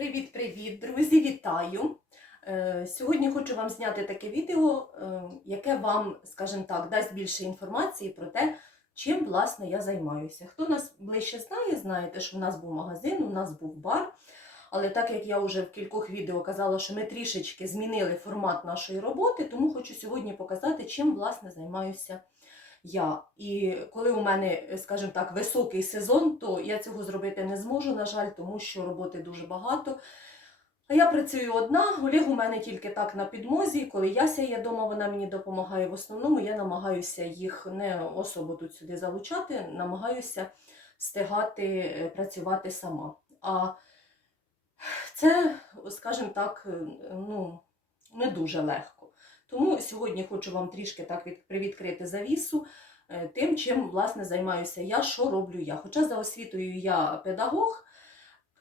Привіт-привіт, друзі! Вітаю! Е, Сьогодні хочу вам зняти таке відео, е, яке вам, скажімо так, дасть більше інформації про те, чим власне я займаюся. Хто нас ближче знає, знаєте, що в нас був магазин, у нас був бар. Але так як я вже в кількох відео казала, що ми трішечки змінили формат нашої роботи, тому хочу сьогодні показати, чим власне займаюся. І коли у мене, скажімо так, високий сезон, то я цього зробити не зможу, на жаль, тому що роботи дуже багато. А я працюю одна, Олег у мене тільки так на підмозі. Коли Яся є вдома, вона мені допомагає. В основному я намагаюся їх не особо тут сюди залучати, намагаюся встигати е, працювати сама. А це, скажімо так, е, ну, не дуже легко. Тому сьогодні хочу вам трішки так від, привідкрити завісу е, тим, чим власне займаюся я, що роблю я. Хоча за освітою я педагог,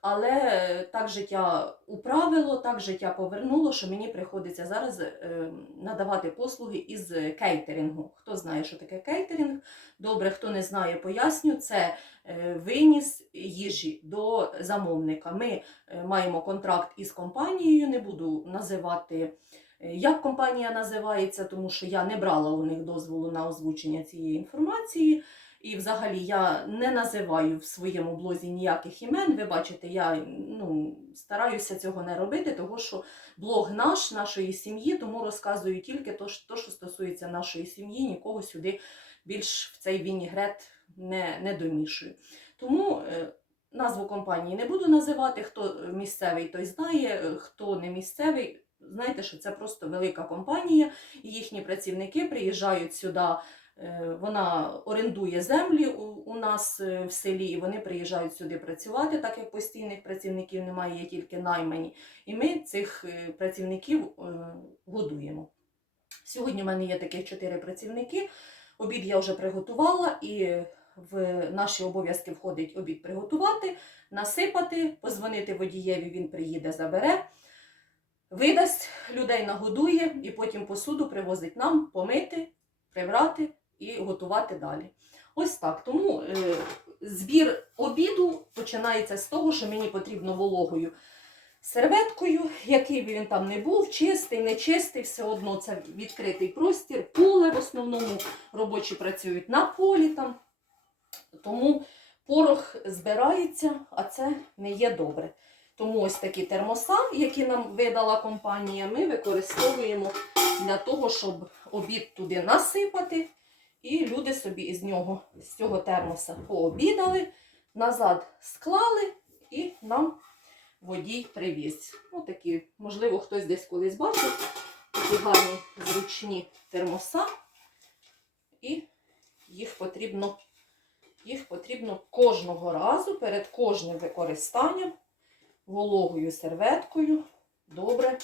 але так життя управило, так життя повернуло, що мені приходиться зараз е, надавати послуги із кейтерингу. Хто знає, що таке кейтеринг? Добре, хто не знає, поясню. Це е, виніс їжі до замовника. Ми маємо контракт із компанією, не буду називати. Е, Як компанія називається, тому що я не брала у них дозволу на озвучення цієї інформації. І взагалі я не називаю в своєму блозі ніяких імен. Ви бачите, я ну, стараюся цього не робити, тому що блог наш, нашої сім'ї, тому розказую тільки то, що що стосується нашої сім'ї, нікого сюди більш в цей вінігрет не, не домішую. Тому е, назву компанії не буду називати. Хто місцевий, той знає, е, хто не місцевий. Знаєте, що це просто велика компанія, і їхні працівники приїжджають сюди. е, Вона орендує землі у, нас е, в селі, і вони приїжджають сюди працювати, так як постійних працівників немає, є тільки наймані. І ми цих е, працівників годуємо. Сьогодні в мене є таких чотири працівники. Обід я вже приготувала, і в наші обов'язки входить обід приготувати, насипати, позвонити водієві, він приїде, забере видасть, людей нагодує і потім посуду привозить нам помити, прибрати і готувати далі. Ось так. Тому е, збір обіду починається з того, що мені потрібно вологою серветкою, який би він там не був, чистий, нечистий, все одно це відкритий простір, поле в основному робочі працюють на полі там. Тому порох збирається, а це не є добре. Тому ось такі термоса, які нам видала компанія, ми використовуємо для того, щоб обід туди насипати. І люди собі із нього, з цього термоса пообідали, назад склали і нам водій привіз. Ось такі, можливо, хтось десь колись бачив такі гарні зручні термоса. І їх потрібно, їх потрібно кожного разу перед кожним використанням вологою серветкою добре,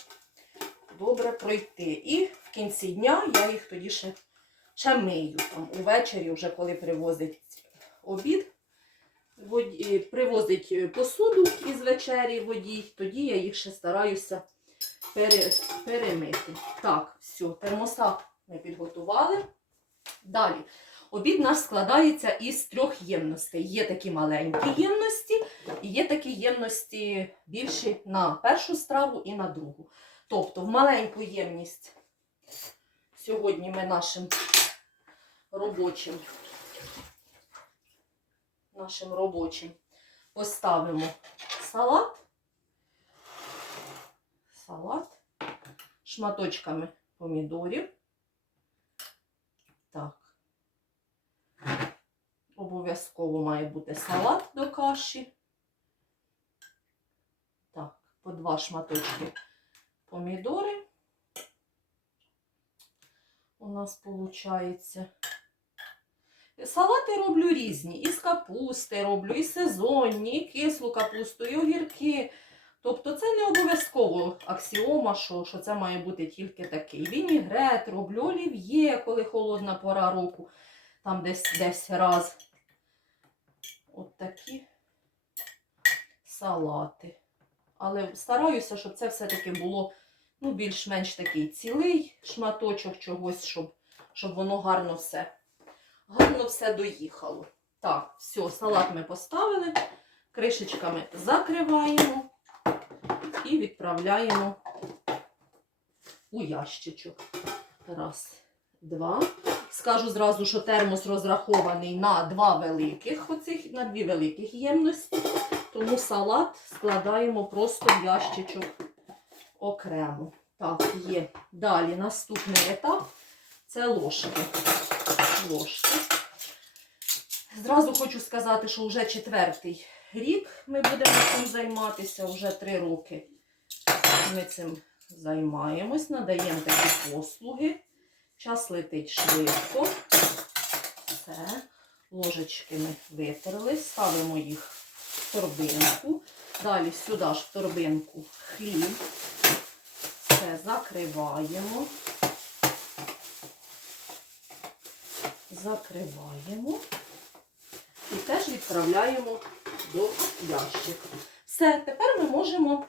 добре пройти. І в кінці дня я їх тоді ще, ще мию. Там, увечері, вже коли привозить обід, водій, привозить посуду із вечері водій, тоді я їх ще стараюся пере, перемити. Так, все, термоса ми підготували. Далі. Обід наш складається із трьох ємностей. Є такі маленькі ємності, і є такі ємності більші на першу страву і на другу. Тобто в маленьку ємність сьогодні ми нашим робочим, нашим робочим поставимо салат, салат шматочками помідорів. Так. Обов'язково має бути салат до каші. Так, по два шматочки помідори. У нас виходить. Салати роблю різні. І з капусти роблю, і сезонні, і кислу капусту, і огірки. Тобто це не обов'язково аксіома, що, що це має бути тільки такий. Вінігрет, роблю олів'є, коли холодна пора року там десь десь раз. От такі салати. Але стараюся, щоб це все-таки було ну, більш-менш такий цілий шматочок чогось, щоб, щоб воно гарно все, гарно все доїхало. Так, все, салат ми поставили, кришечками закриваємо. і відправляємо у ящичок. Раз, два. Скажу зразу, що термос розрахований на два великих, оцих, на дві великих ємності. Тому салат складаємо просто в ящичок окремо. Так, є. Далі наступний етап це ложки. Ложки. Зразу хочу сказати, що вже четвертий рік ми будемо цим займатися, вже три роки ми цим займаємось, надаємо такі послуги. Час летить швидко. Все. Ложечки ми витерли, ставимо їх в торбинку. Далі сюди ж в торбинку хліб. Все закриваємо. Закриваємо. І теж відправляємо до ящика. Все, тепер ми можемо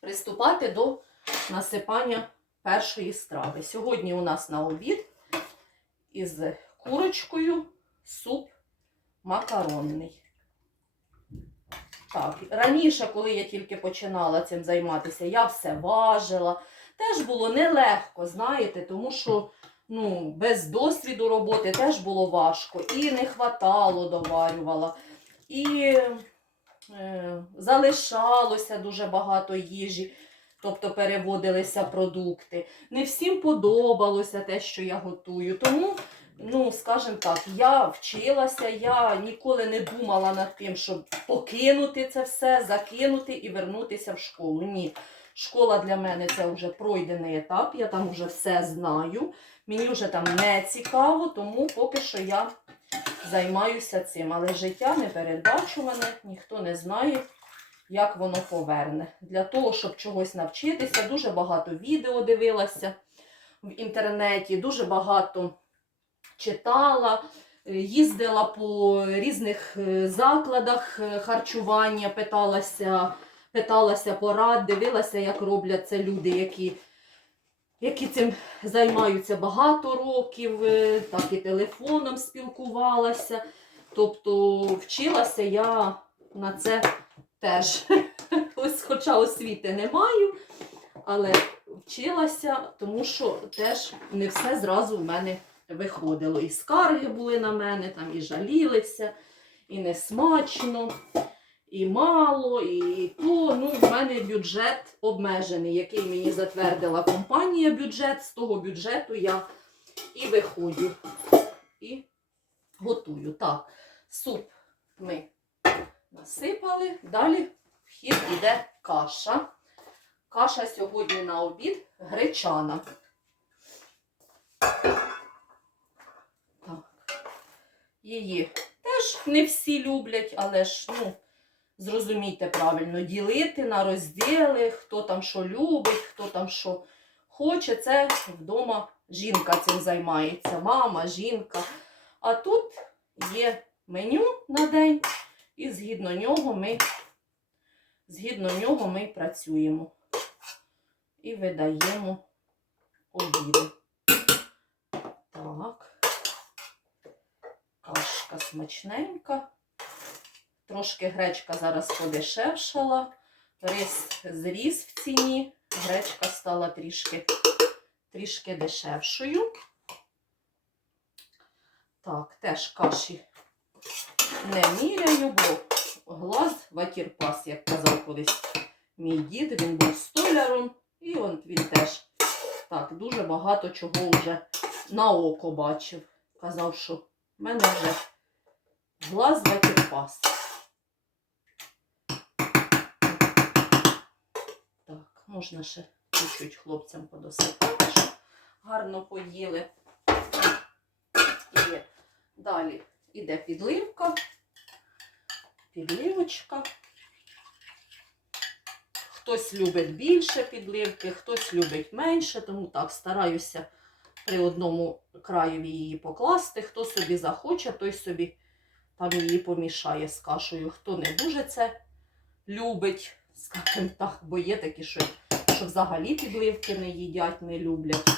приступати до насипання першої страви. Сьогодні у нас на обід із курочкою суп макаронний. Так, раніше, коли я тільки починала цим займатися, я все важила. Теж було нелегко, знаєте, тому що ну, без досвіду роботи теж було важко. І не хватало, доварювала. І е, залишалося дуже багато їжі, тобто переводилися продукти. Не всім подобалося те, що я готую. Тому, ну, скажімо так, я вчилася, я ніколи не думала над тим, щоб покинути це все, закинути і вернутися в школу. Ні. Школа для мене це вже пройдений етап, я там вже все знаю. Мені вже там не цікаво, тому поки що я займаюся цим. Але життя непередбачуване, ніхто не знає, як воно поверне. Для того, щоб чогось навчитися, дуже багато відео дивилася в інтернеті, дуже багато читала, е, їздила по різних е, закладах е, харчування, питалася, питалася порад, дивилася, як роблять це люди, які які цим займаються багато років, так і телефоном спілкувалася. Тобто вчилася я на це теж. Хоча освіти не маю, але вчилася, тому що теж не все зразу в мене виходило. І скарги були на мене, там і жалілися, і несмачно і мало, і то. Ну, в мене бюджет обмежений, який мені затвердила компанія бюджет. З того бюджету я і виходжу, і готую. Так, суп ми насипали. Далі в хід йде каша. Каша сьогодні на обід гречана. Так. Її теж не всі люблять, але ж, ну, зрозумійте правильно, ділити на розділи, хто там що любить, хто там що хоче. Це вдома жінка цим займається, мама, жінка. А тут є меню на день, і згідно нього ми, згідно нього ми працюємо і видаємо обіди. Так. Кашка смачненька. Трошки гречка зараз подешевшала, рис зріс в ціні, гречка стала трішки, трішки дешевшою. Так, теж каші не міряю, бо глаз ватірпас, як казав колись мій дід, він був столяром, і он він теж так, дуже багато чого вже на око бачив. Казав, що в мене вже глаз ватірпас. Так, можна ще чуть-чуть хлопцям подосипати, щоб гарно поїли. І далі іде підливка, підливочка. Хтось любить більше підливки, хтось любить менше, тому так стараюся при одному краю її покласти. Хто собі захоче, той собі там її помішає з кашею. Хто не дуже це любить, скажімо так, бо є такі, що, що взагалі підливки не їдять, не люблять.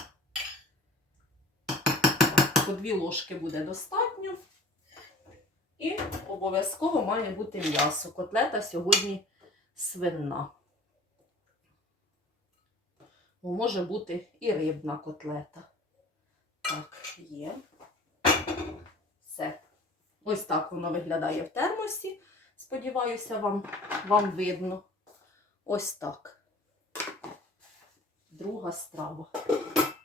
По дві ложки буде достатньо. І обов'язково має бути м'ясо. Котлета сьогодні свинна. Бо може бути і рибна котлета. Так, є. Все. Ось так воно виглядає в термосі. Сподіваюся, вам, вам видно. Ось так. Друга страва.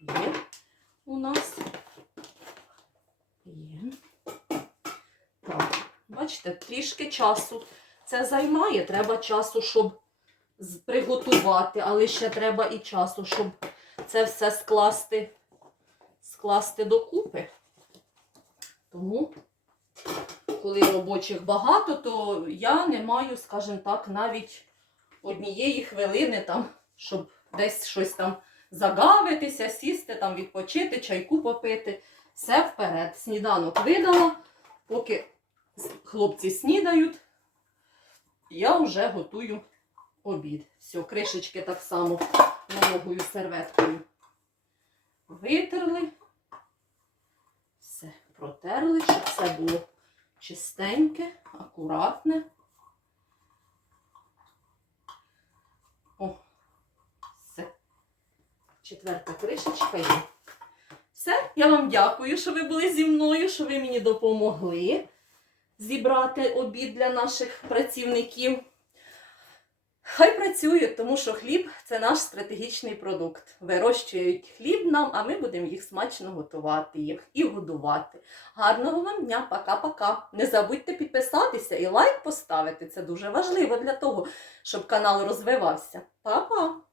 Є у нас. Є. Так, бачите, трішки часу це займає. Треба часу, щоб приготувати, але ще треба і часу, щоб це все скласти, скласти докупи. Тому, коли робочих багато, то я не маю, скажімо так, навіть однієї хвилини там, щоб десь щось там загавитися, сісти, там відпочити, чайку попити. Все вперед. Сніданок видала, поки хлопці снідають, я вже готую обід. Все, кришечки так само вологою серветкою витерли. Все, протерли, щоб все було чистеньке, акуратне. О, все. Четверта кришечка є. Все, я вам дякую, що ви були зі мною, що ви мені допомогли зібрати обід для наших працівників. Хай працюють, тому що хліб це наш стратегічний продукт. Вирощують хліб нам, а ми будемо їх смачно готувати, їх і годувати. Гарного вам дня, пока-пока. Не забудьте підписатися і лайк поставити. Це дуже важливо для того, щоб канал розвивався. Па-па!